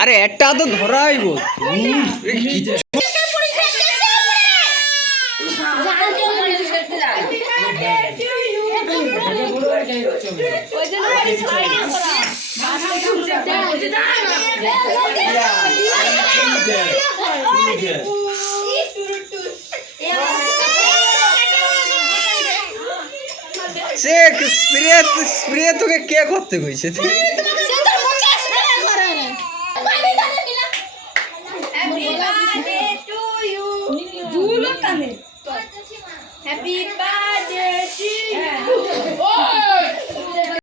আরে একটা তো ধরাইব স্প্রে তোকে কে করতে কইছে Happy birthday to